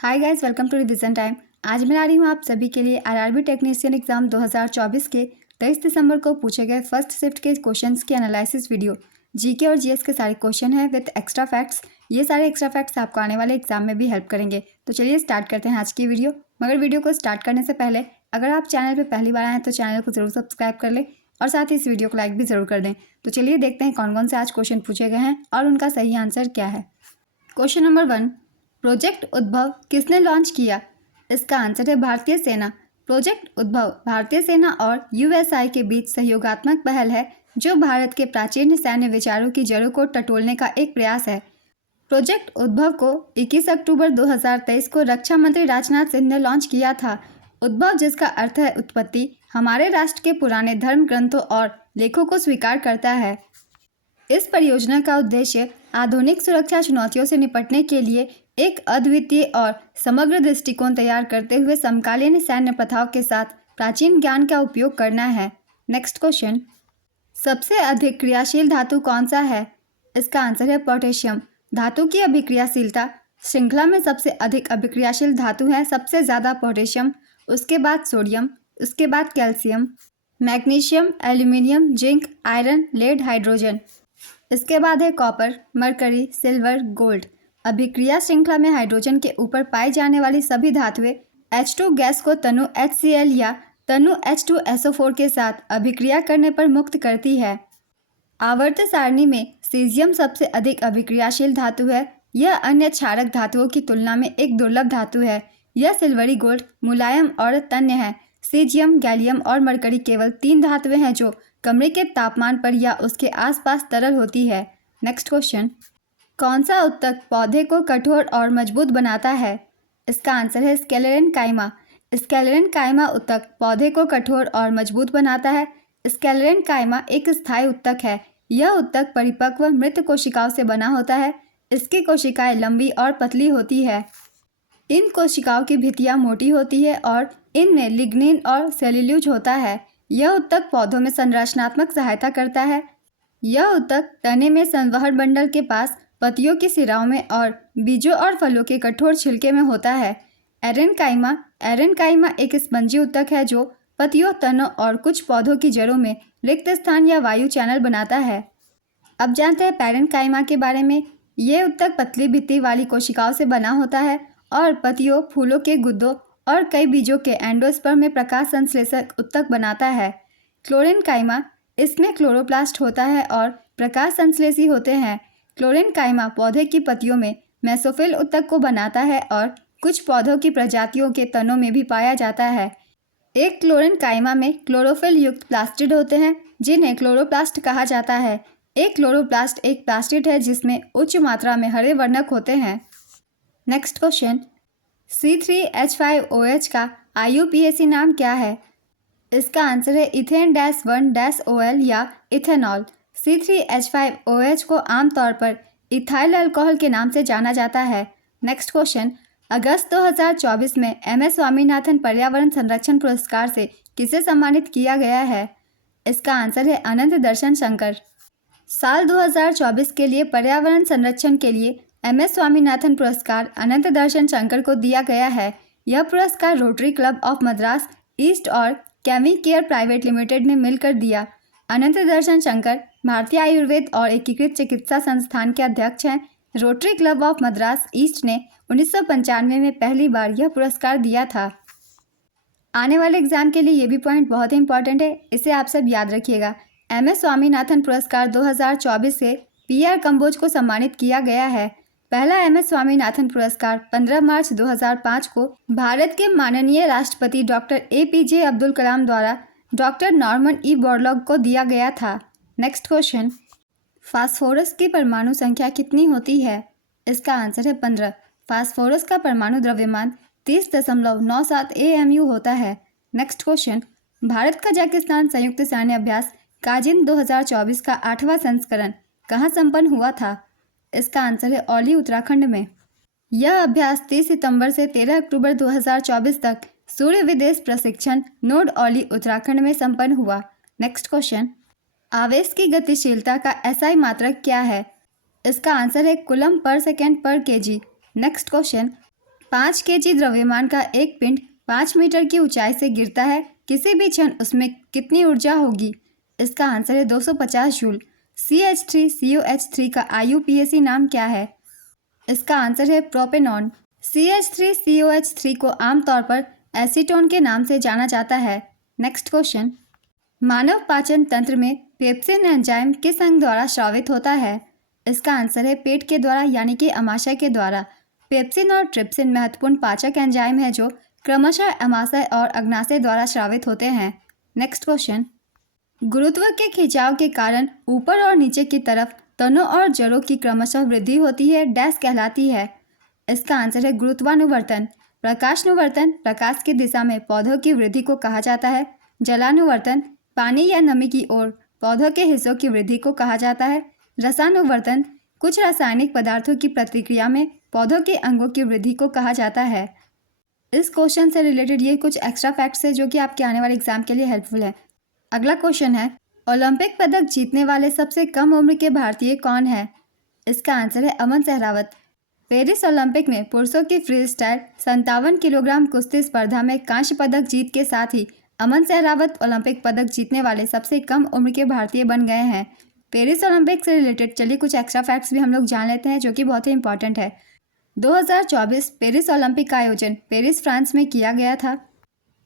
Hi guys, welcome to revision time. आज मैं ला रही हूँ आप सभी के लिए आरआरबी टेक्नीशियन एग्जाम 2024 के 23 दिसंबर को पूछे गए फर्स्ट शिफ्ट के क्वेश्चंस की एनालिसिस वीडियो। जीके और जीएस के सारे क्वेश्चन हैं विद एक्स्ट्रा फैक्ट्स। ये सारे एक्स्ट्रा फैक्ट्स आपको आने वाले एग्जाम में भी हेल्प करेंगे। तो चलिए स्टार्ट करते हैं आज की वीडियो। मगर वीडियो को स्टार्ट करने से पहले अगर आप चैनल पर पहली बार आए हैं तो चैनल को जरूर सब्सक्राइब कर लें और साथ ही इस वीडियो को लाइक भी जरूर कर दें। तो चलिए देखते हैं कौन कौन से आज क्वेश्चन पूछे गए हैं और उनका सही आंसर क्या है। क्वेश्चन नंबर 1, प्रोजेक्ट उद्भव किसने लॉन्च किया? इसका आंसर है भारतीय सेना। प्रोजेक्ट उद्भव भारतीय सेना और यूएसआई के बीच सहयोगात्मक पहल है जो भारत के प्राचीन सैन्य विचारों की जड़ों को टटोलने का एक प्रयास है। प्रोजेक्ट उद्भव को 21 अक्टूबर 2023 को रक्षा मंत्री राजनाथ सिंह ने लॉन्च किया था। उद्भव, जिसका अर्थ है उत्पत्ति, हमारे राष्ट्र के पुराने धर्म ग्रंथों और लेखों को स्वीकार करता है। इस परियोजना का उद्देश्य आधुनिक सुरक्षा चुनौतियों से निपटने के लिए एक अद्वितीय और समग्र दृष्टिकोण तैयार करते हुए समकालीन सैन्य प्रथाओं के साथ प्राचीन ज्ञान का उपयोग करना है। नेक्स्ट क्वेश्चन, सबसे अधिक क्रियाशील धातु कौन सा है? इसका आंसर है पोटेशियम। धातु की अभिक्रियाशीलता श्रृंखला में सबसे अधिक अभिक्रियाशील धातु है सबसे ज़्यादा पोटेशियम, उसके बाद सोडियम, उसके बाद calcium, magnesium, aluminium, zinc, iron, lead, hydrogen. इसके बाद है कॉपर, मरकरी, सिल्वर, गोल्ड। अभिक्रिया श्रृंखला में हाइड्रोजन के ऊपर पाई जाने वाली सभी धातुएं H2 गैस को तनु HCl या तनु H2SO4 के साथ अभिक्रिया करने पर मुक्त करती है। आवर्त सारणी में सीजियम सबसे अधिक अभिक्रियाशील धातु है। यह अन्य क्षारक धातुओं की तुलना में एक दुर्लभ धातु है। यह सिल्वरी गोल्ड, मुलायम और तन्य है। सीजियम, गैलियम और मरकरी केवल 3 धातुएं हैं जो कमरे के तापमान पर या उसके आसपास तरल होती है। नेक्स्ट क्वेश्चन, कौन सा उत्तक पौधे को कठोर और मजबूत बनाता है? इसका आंसर है स्क्लेरेनकाइमा। स्क्लेरेनकाइमा उत्तक पौधे को कठोर और मजबूत बनाता है। स्क्लेरेनकाइमा एक स्थायी उत्तक है। यह उत्तक परिपक्व मृत कोशिकाओं से बना होता है। इसकी कोशिकाएं लंबी और पतली होती है। इन कोशिकाओं की भित्तियां मोटी होती है और इनमें लिग्निन और सेल्यूलोज होता है। यह उत्तक पौधों में संरचनात्मक सहायता करता है। यह उत्तक तने में संवहन मंडल के पास, पत्तियों की सिराओं में और बीजों और फलों के कठोर छिलके में होता है। एरेनकाइमा एक स्पंजी उत्तक है जो पत्तियों, तनों और कुछ पौधों की जड़ों में रिक्त स्थान या वायु चैनल बनाता है। अब जानते हैं पैरेनकाइमा के बारे में। ये उत्तक पतली भित्ति वाली कोशिकाओं से बना होता है और पत्तियों, फूलों के गुद्दों और कई बीजों के एंडोस्पर्म में प्रकाश संश्लेषक उत्तक बनाता है। क्लोरेनकाइमा, इसमें क्लोरोप्लास्ट होता है और प्रकाश संश्लेषी होते हैं। क्लोरेनकाइमा पौधे की पत्तियों में मेसोफिल उत्तक को बनाता है और कुछ पौधों की प्रजातियों के तनों में भी पाया जाता है। एक क्लोरेनकाइमा में क्लोरोफिल युक्त प्लास्टिड होते हैं जिन्हें क्लोरोप्लास्ट कहा जाता है। एक क्लोरोप्लास्ट एक प्लास्टिड है जिसमें उच्च मात्रा में हरे वर्णक होते हैं। नेक्स्ट क्वेश्चन, C3H5OH का IUPAC नाम क्या है? इसका आंसर है इथेन-1-OL या इथेनॉल। C3H5OH को आमतौर पर इथाइल अल्कोहल के नाम से जाना जाता है। नेक्स्ट क्वेश्चन, अगस्त 2024 में MS स्वामीनाथन पर्यावरण संरक्षण पुरस्कार से किसे सम्मानित किया गया है? इसका आंसर है अनंत दर्शन शंकर। साल 2024 के लिए पर्यावरण संरक्षण के लिए MS स्वामीनाथन पुरस्कार अनंत दर्शन शंकर को दिया गया है। यह पुरस्कार rotary club of Madras east और केमी केयर प्राइवेट लिमिटेड ने मिलकर दिया। अनंत दर्शन शंकर भारतीय आयुर्वेद और एकीकृत चिकित्सा संस्थान के अध्यक्ष हैं। Rotary club of Madras east ने 1995 में पहली बार यह पुरस्कार दिया था। आने वाले एग्जाम के लिए ये भी पॉइंट बहुत ही इंपॉर्टेंट है, इसे आप सब याद रखिएगा। MS स्वामीनाथन पुरस्कार 2024 से PR कंबोज को सम्मानित किया गया है। पहला MS स्वामीनाथन पुरस्कार 15 मार्च 2005 को भारत के माननीय राष्ट्रपति डॉक्टर APJ अब्दुल कलाम द्वारा डॉक्टर नॉर्मन E बोरलॉग को दिया गया था। नेक्स्ट क्वेश्चन, फास्फोरस की परमाणु संख्या कितनी होती है? इसका आंसर है 15। फास्फोरस का परमाणु द्रव्यमान 30.97 AMU होता है। नेक्स्ट क्वेश्चन, भारत कजाकिस्तान संयुक्त सैन्य अभ्यास काजिन 2024 का 8वां संस्करण कहाँ संपन्न हुआ था? इसका आंसर है औली, उत्तराखंड में। यह अभ्यास 30 सितंबर से 13 अक्टूबर 2024 तक सूर्य विदेश प्रशिक्षण नोड औली, उत्तराखंड में संपन्न हुआ। नेक्स्ट क्वेश्चन, आवेश की गतिशीलता का SI मात्रक क्या है? इसका आंसर है कूलम पर सेकेंड पर केजी। नेक्स्ट क्वेश्चन, 5 केजी द्रव्यमान का एक पिंड 5 मीटर की ऊंचाई से गिरता है, किसी भी क्षण उसमें कितनी ऊर्जा होगी? इसका आंसर है 250 जूल। CH3COH3 का IUPAC नाम क्या है? इसका आंसर है प्रोपेनॉन। CH3COH3 को आमतौर पर एसीटोन के नाम से जाना जाता है। नेक्स्ट क्वेश्चन, मानव पाचन तंत्र में पेप्सिन एंजाइम किस अंग द्वारा स्रावित होता है? इसका आंसर है पेट के द्वारा, यानी कि अमाशय के द्वारा। पेप्सिन और ट्रिप्सिन महत्वपूर्ण पाचक एंजाइम है जो क्रमशः अमाशय और अग्नाशय द्वारा स्रावित होते हैं। नेक्स्ट क्वेश्चन, गुरुत्व के खिंचाव के कारण ऊपर और नीचे की तरफ तनों और जड़ों की क्रमशः वृद्धि होती है, डैश कहलाती है? इसका आंसर है गुरुत्वानुवर्तन। प्रकाशानुवर्तन प्रकाश की दिशा में पौधों की वृद्धि को कहा जाता है। जलानुवर्तन पानी या नमी की ओर पौधों के हिस्सों की वृद्धि को कहा जाता है। रसानुवर्तन कुछ रासायनिक पदार्थों की प्रतिक्रिया में पौधों के अंगों की वृद्धि को कहा जाता है। इस क्वेश्चन से रिलेटेड ये कुछ एक्स्ट्रा फैक्ट्स है जो कि आपके आने वाले एग्जाम के लिए हेल्पफुल है। अगला क्वेश्चन है, ओलंपिक पदक जीतने वाले सबसे कम उम्र के भारतीय कौन है? इसका आंसर है अमन सहरावत। पेरिस ओलंपिक में पुरुषों की फ्री स्टाइल 57 किलोग्राम कुश्ती स्पर्धा में कांस्य पदक जीत के साथ ही अमन सहरावत ओलंपिक पदक जीतने वाले सबसे कम उम्र के भारतीय बन गए हैं। पेरिस ओलंपिक से रिलेटेड चलिए कुछ एक्स्ट्रा फैक्ट्स भी हम लोग जान लेते हैं जो कि बहुत ही इंपॉर्टेंट है। 2024 पेरिस ओलंपिक का आयोजन पेरिस, फ्रांस में किया गया था।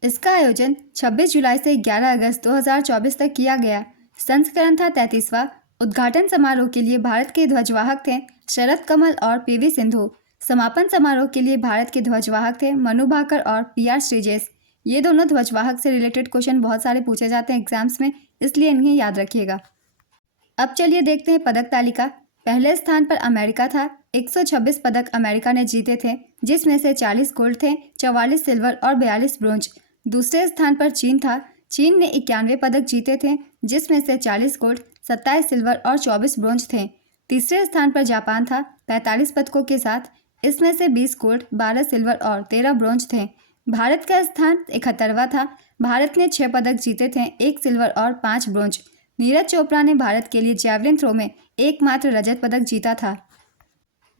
इसका आयोजन 26 जुलाई से 11 अगस्त 2024 तक किया गया। संस्करण था 33वां। उद्घाटन समारोह के लिए भारत के ध्वजवाहक थे शरद कमल और PV सिंधु। समापन समारोह के लिए भारत के ध्वजवाहक थे मनु भाकर और PR श्रीजेश। ये दोनों ध्वजवाहक से रिलेटेड क्वेश्चन बहुत सारे पूछे जाते हैं एग्जाम्स में, इसलिए इन्हें याद रखिएगा। अब चलिए देखते हैं पदक तालिका। पहले स्थान पर अमेरिका था, 126 पदक अमेरिका ने जीते थे, जिसमें से 40 गोल्ड थे, 44 सिल्वर और 42 ब्रोंज। दूसरे स्थान पर चीन था। चीन ने 91 पदक जीते थे, जिसमें से 40 गोल्ड, 27 सिल्वर और 24 ब्रोंज थे। तीसरे स्थान पर जापान था 45 पदकों के साथ, इसमें से 20 गोल्ड, 12 सिल्वर और 13 ब्रोंज थे। भारत का स्थान 71वां था। भारत ने 6 पदक जीते थे, 1 सिल्वर और 5 ब्रोंज। नीरज चोपड़ा ने भारत के लिए जैवलिन थ्रो में एकमात्र रजत पदक जीता था।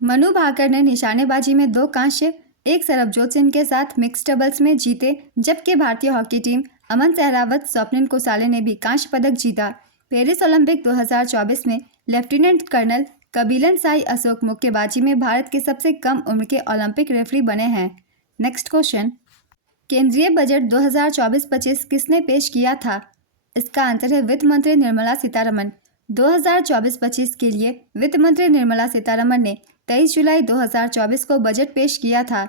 मनु भाकर ने निशानेबाजी में 2 कांस्य, 1 सरबजोत सिंह के साथ मिक्स डबल्स में जीते, जबकि भारतीय हॉकी टीम अमन सहरावत, स्वप्निल कोसाले ने भी कांस्य पदक जीता। पेरिस ओलंपिक 2024 में लेफ्टिनेंट कर्नल कबीलन साई अशोक मुक्केबाजी में भारत के सबसे कम उम्र के ओलंपिक रेफरी बने हैं। नेक्स्ट क्वेश्चन, केंद्रीय बजट 2024-25 किसने पेश किया था? इसका आंसर है वित्त मंत्री निर्मला सीतारमन। 2024-25 के लिए वित्त मंत्री निर्मला सीतारमन ने 23 जुलाई 2024 को बजट पेश किया था।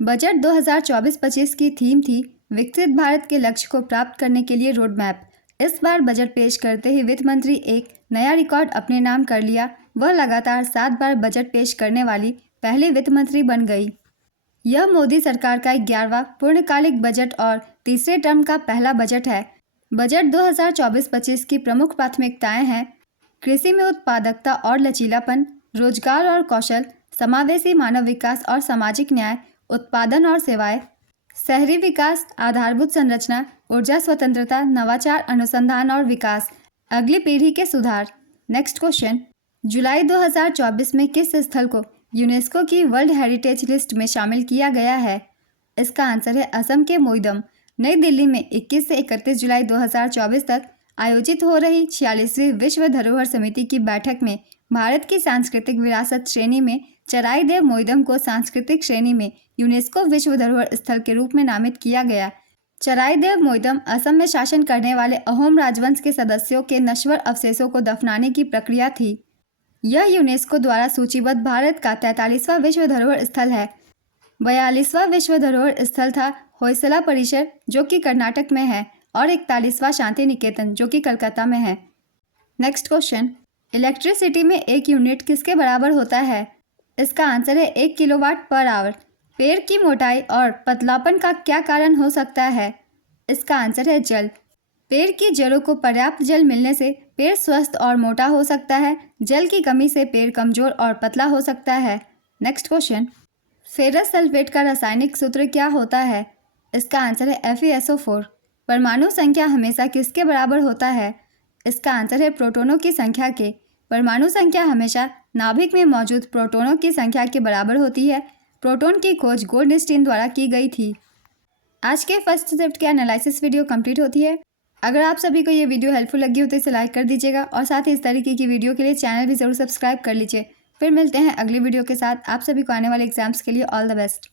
बजट 2024-25 की थीम थी विकसित भारत के लक्ष्य को प्राप्त करने के लिए रोड मैप। इस बार बजट पेश करते ही वित्त मंत्री एक नया रिकॉर्ड अपने नाम कर लिया। वह लगातार 7 बार बजट पेश करने वाली पहली वित्त मंत्री बन गई। यह मोदी सरकार का 11वां पूर्णकालिक बजट और तीसरे टर्म का पहला बजट है। बजट 2024-25 की प्रमुख प्राथमिकताएं हैं कृषि में उत्पादकता और लचीलापन, रोजगार और कौशल, समावेशी मानव विकास और सामाजिक न्याय, उत्पादन और सेवाएं, शहरी विकास, आधारभूत संरचना, ऊर्जा स्वतंत्रता, नवाचार, अनुसंधान और विकास, अगली पीढ़ी के सुधार। नेक्स्ट क्वेश्चन, जुलाई 2024 में किस स्थल को यूनेस्को की वर्ल्ड हेरिटेज लिस्ट में शामिल किया गया है? इसका आंसर है असम के मोइदम। नई दिल्ली में 21 से 31 जुलाई 2024 तक आयोजित हो रही 46वीं विश्व धरोहर समिति की बैठक में भारत की सांस्कृतिक विरासत श्रेणी में चराई देव मोइदम को सांस्कृतिक श्रेणी में यूनेस्को विश्व धरोहर स्थल के रूप में नामित किया गया। चराई देव मोइदम असम में शासन करने वाले अहोम राजवंश के सदस्यों के नश्वर अवशेषों को दफनाने की प्रक्रिया थी। यह यूनेस्को द्वारा सूचीबद्ध भारत का 43वां विश्व धरोहर स्थल है। 42वां विश्व धरोहर स्थल था होयसला परिसर, जो कि कर्नाटक में है, और 41वां शांति निकेतन, जो कि कलकत्ता में है। नेक्स्ट क्वेश्चन, इलेक्ट्रिसिटी में 1 यूनिट किसके बराबर होता है? इसका आंसर है 1 किलोवाट पर आवर। पेड़ की मोटाई और पतलापन का क्या कारण हो सकता है? इसका आंसर है जल। पेड़ की जड़ों को पर्याप्त जल मिलने से पेड़ स्वस्थ और मोटा हो सकता है। जल की कमी से पेड़ कमजोर और पतला हो सकता है। नेक्स्ट क्वेश्चन, फेरस सल्फेट का रासायनिक सूत्र क्या होता है? इसका आंसर है FeSO4। परमाणु संख्या हमेशा किसके बराबर होता है? इसका आंसर है प्रोटॉनों की संख्या के। परमाणु संख्या हमेशा नाभिक में मौजूद प्रोटॉनों की संख्या के बराबर होती है। प्रोटॉन की खोज गोल्डस्टीन द्वारा की गई थी। आज के फर्स्ट शिफ्ट के एनालिसिस वीडियो कंप्लीट होती है। अगर आप सभी को ये वीडियो हेल्पफुल लगी हो तो इसे लाइक कर दीजिएगा और साथ ही इस तरीके की वीडियो के लिए चैनल भी ज़रूर सब्सक्राइब कर लीजिए। फिर मिलते हैं अगली वीडियो के साथ। आप सभी को आने वाले एग्जाम्स के लिए ऑल द बेस्ट।